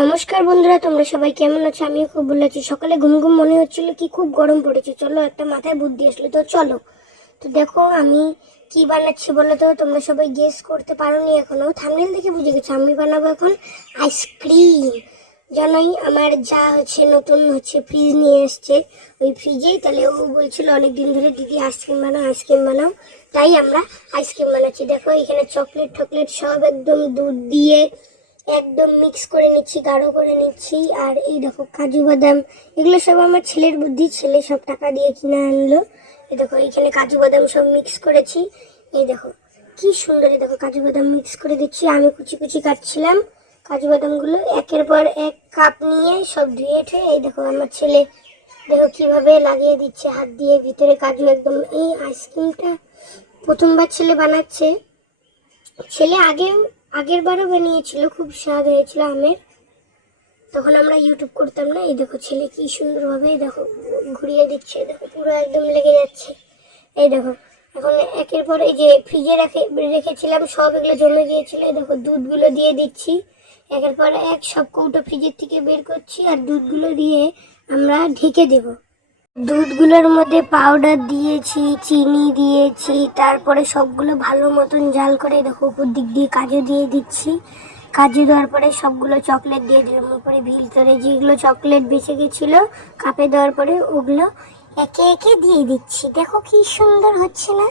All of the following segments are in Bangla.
নমস্কার বন্ধুরা, তোমরা সবাই কেমন আছো? আমিও খুব ভালো আছি। সকালে ঘুম ঘুম মনে হচ্ছিল কি খুব গরম পড়েছে। চলো একটা মাথায় বুদ্ধি আসলো, তো চলো। তো দেখো আমি কি বানাচ্ছি বলো তো। তোমরা সবাই গেস করতে পারোনি এখনো, থাম্বনেল দেখে বুঝে গেছো। আমি বানাবো এখন আইসক্রিম। জানোই আমার যা নতুন ফ্রিজ নিয়ে এসছে। ওই ফ্রিজেই তাহলে ও বলছিল অনেকদিন ধরে, দিদি আইসক্রিম বানাও আইসক্রিম বানাও। তাই আমরা আইসক্রিম বানাচ্ছি। দেখো এখানে চকলেট টকলেট সব একদম দুধ দিয়ে একদম মিক্স করে নিচ্ছি, গাঢ় করে নিচ্ছি। আর এই দেখো কাজু বাদাম, এগুলো সব আমার ছেলের বুদ্ধি, ছেলে সব টাকা দিয়ে কিনে আনলো। এই দেখো এখানে কাজু বাদাম সব মিক্স করেছি। এই দেখো কি সুন্দর, এই দেখো কাজু বাদাম মিক্স করে দিচ্ছি। আমি কুচি কুচি কাটছিলাম কাজু বাদামগুলো, একের পর এক কাপ নিয়ে সব ধুয়ে ঠুয়ে এই দেখো আমার ছেলে দেখো কিভাবে লাগিয়ে দিচ্ছে হাত দিয়ে ভিতরে কাজু একদম। এই আইসক্রিমটা প্রথমবার ছেলে বানাচ্ছে। ছেলে আগের বারও বানিয়েছিল, খুব স্বাদ হয়েছিল আমের। তখন আমরা ইউটিউব করতাম না। এই দেখো ছেলে কি সুন্দরভাবে দেখো ঘুরিয়ে দিচ্ছে, দেখো পুরো একদম লেগে যাচ্ছে। এই দেখো এখন একের পর এই যে ফ্রিজে রেখেছিলাম সব, এগুলো জমে গিয়েছিল। এই দেখো দুধগুলো দিয়ে দিচ্ছি, একের পর এক সব কৌটো ফ্রিজের থেকে বের করছি। আর দুধগুলো দিয়ে আমরা ঢেকে দেবো। দুধগুলোর মধ্যে পাউডার দিয়েছি, চিনি দিয়েছি, তারপরে সবগুলো ভালো মতন জাল করে দেখো উপর দিক দিয়ে কাজু দিয়ে দিচ্ছি। কাজু দেওয়ার পরে সবগুলো চকলেট দিয়ে দিলাম উপরে, ভিতরে যেগুলো চকলেট বেঁচে গেছিলো কাপে দেওয়ার পরে ওগুলো একে একে দিয়ে দিচ্ছি। দেখো কি সুন্দর হচ্ছে না?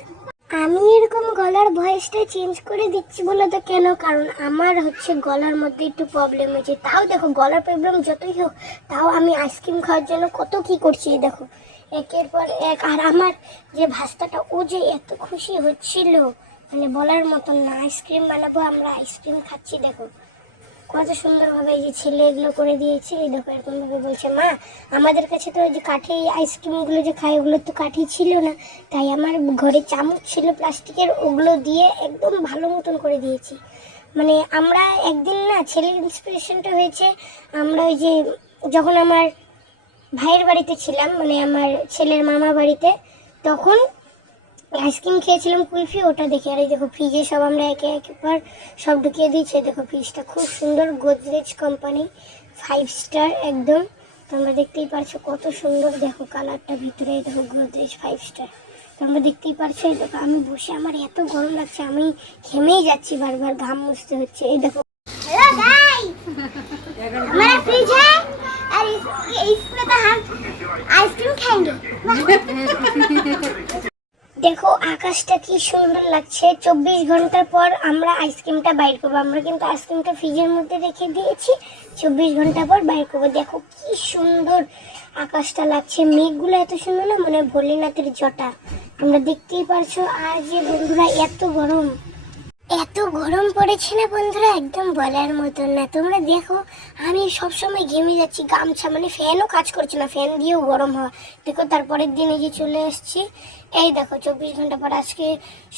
আমি এরকম গলার ভয়েসটা চেঞ্জ করে দিচ্ছি বলে তো কেন, কারণ আমার গলার মধ্যে একটু প্রবলেম হয়েছে। তাও দেখো গলার প্রবলেম যতই হোক, তাও আমি আইসক্রিম খাওয়ার জন্য কত কি করছি দেখো একের পর এক। আর আমার যে ভাস্তাটা ও যে এত খুশি হচ্ছিল মানে বলার মতন না। আইসক্রিম বানাবো, আমরা আইসক্রিম খাচ্ছি। দেখো কত সুন্দরভাবে এই যে ছেলে এগুলো করে দিয়েছে। এই দেখো এরকমভাবে বলছে, মা আমাদের কাছে তো ওই যে কাঠি আইসক্রিমগুলো যে খায় ওগুলো তো কাঠি ছিল না, তাই আমার ঘরে চামচ ছিল প্লাস্টিকের, ওগুলো দিয়ে একদম ভালো মতন করে দিয়েছি। মানে আমরা একদিন না ছেলের ইন্সপিরেশনটা হয়েছে, আমরা ওই যে যখন আমার ভাইয়ের বাড়িতে ছিলাম, মানে আমার ছেলের মামা বাড়িতে, তখন আইসক্রিম খেয়েছিলাম কুলফি, ওটা দেখে। আর এই দেখো ফ্রিজে সব আমরা একে একে পর সব ঢুকিয়ে দিয়েছি। দেখো ফ্রিজটা খুব সুন্দর, গোদরেজ কোম্পানি 5 স্টার একদম। তোমরা দেখতেই পারছো কত সুন্দর, দেখো কালারটা ভিতরে। দেখো গোদরেজ 5 স্টার, তোমরা দেখতেই পারছো। এই দেখো আমি বসে, আমার এত গরম লাগছে, আমি ঘেমেই যাচ্ছি, বারবার ঘাম মুছতে হচ্ছে। এই দেখো हेलो गाइस, हमारा फ्रिज है और इसमें तो हम आइसक्रीम खाएंगे। দেখো আকাশটা কি সুন্দর লাগছে। 24 ঘন্টার পর আমরা আইসক্রিমটা বাইর করবো। আমরা কিন্তু আইসক্রিমটা ফ্রিজের মধ্যে রেখে দিয়েছি, 24 ঘন্টা পর বাইর করবো। দেখো কি সুন্দর আকাশটা লাগছে, মেঘগুলো এত সুন্দর না, মানে ভোলেনাথের জটা। তোমরা দেখতেই পারছো। আর যে বন্ধুরা এত গরম পড়েছে না বন্ধুরা, একদম বলার মতন না। তোমরা দেখো আমি সবসময় ঘেমে যাচ্ছি, গামছা মানে ফ্যানও কাজ করছে না, ফ্যান দিয়েও গরম হওয়া। দেখো তারপরের দিন এই যে চলে এসেছি। এই দেখো 24 ঘন্টা পর আজকে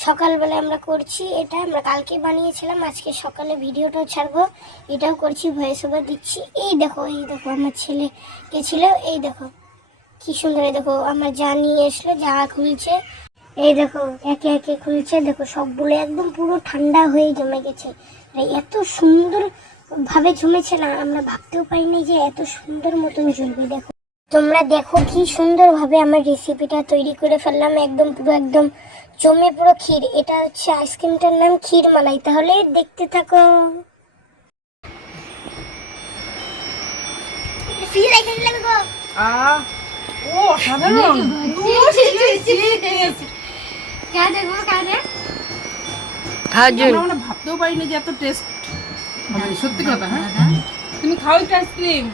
সকালবেলা আমরা করছি এটা। আমরা কালকে বানিয়েছিলাম, আজকে সকালে ভিডিওটাও ছাড়বো, এটাও করছি, ভয়েস ওভার দিচ্ছি। এই দেখো আমার ছেলে গেছিল, এই দেখো কি সুন্দর। এই দেখো আমার যা নিয়ে এসলো, যা খুলছে, এই দেখো একে একে খুলছে। দেখো সবগুলো একদম পুরো ঠান্ডা হয়ে জমে গেছে। এত সুন্দর ভাবে জমেছে না, আমরা ভাবতেও পারিনি যে এত সুন্দর মতন জমবে। দেখো তোমরা দেখো কি সুন্দর ভাবে আমার রেসিপিটা তৈরি করে ফেললাম, একদম পুরো একদম জমে পুরো ক্ষীর। এটা আইসক্রিমটার নাম ক্ষীর মালাই। তাহলে দেখতে থাকো। ভাবতেও পারিনি যে এত টেস্ট হবে, সত্যি কথা। হ্যাঁ তুমি খাও একটু আইসক্রিম।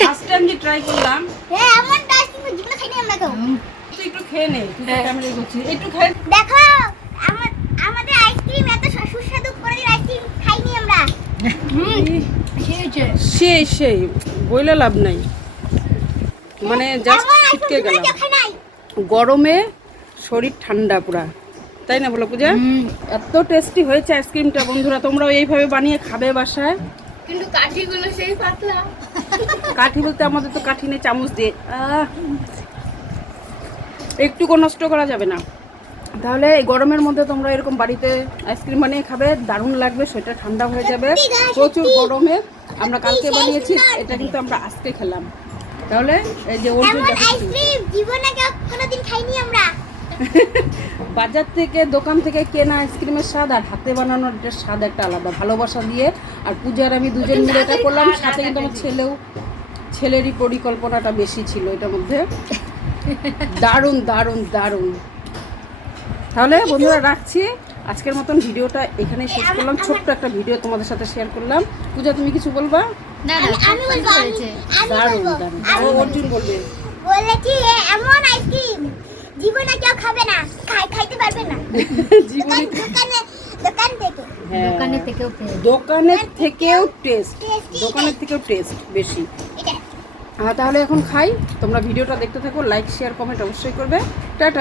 ফার্স্ট টাইম যে ট্রাই করলাম, তুই একটু খেয়ে নে, তুই ক্যামেরা করছিস, একটু খেয়ে দেখো আমাদের আইসক্রিম এত সুস্বাদু করে আইসক্রিম খাইনি আমরা। সেই বইলে লাভ নাই, মানে জাস্ট ছিটকে গেলাম। গরমে শরীর ঠান্ডা পুরা, তাই না বলো পূজা? এত টেস্টি হয়েছে আইসক্রিমটা বন্ধুরা, তোমরাও এইভাবে বানিয়ে খাবে বাসায়। কিন্তু কাঠিগুলো সেই পাতলা। কাঠি বলতে আমাদের তো কাঠি নেই, চামচ দিয়ে একটুকু নষ্ট করা যাবে না। তাহলে এই গরমের মধ্যে তোমরা এরকম বাড়িতে আইসক্রিম বানিয়ে খাবে, দারুণ লাগবে, সেটা ঠান্ডা হয়ে যাবে। প্রচুর গরমে আমরা কালকে বানিয়েছি, এটা কিন্তু আমরা আজকে খেলাম। তাহলে এই যে জীবনে কোনোদিন খাইনি আমরা। বাজার থেকে দোকান থেকে কেনা আইসক্রিমের স্বাদ আর হাতে বানানোর এটার স্বাদ একটা আলাদা, ভালোবাসা দিয়ে। আর পূজার আমি দুজন মিলে এটা করলাম, সাথে কিন্তু আমার ছেলেরই পরিকল্পনাটা বেশি ছিল এটার মধ্যে। দারুণ দারুণ দারুণ। তাহলে বন্ধুরা রাখছি, আজকের মতন ভিডিওটা এখানেই শেষ করলাম। ছোট্ট একটা ভিডিও তোমাদের সাথে শেয়ার করলাম। পূজা তুমি কিছু বলবা? আমি বলবো, দারুণ দারুণ। অর্জুন বলবে বলেছি এমন আইসক্রিম জীবনে কেউ খাবে না, খাইতে পারবে না। জীবনে দোকান থেকে দোকানের থেকেও টেস্ট বেশি। তাহলে এখন খাই, তোমরা ভিডিওটা দেখতে থাকো, লাইক শেয়ার কমেন্ট অবশ্যই করবে। টাটা।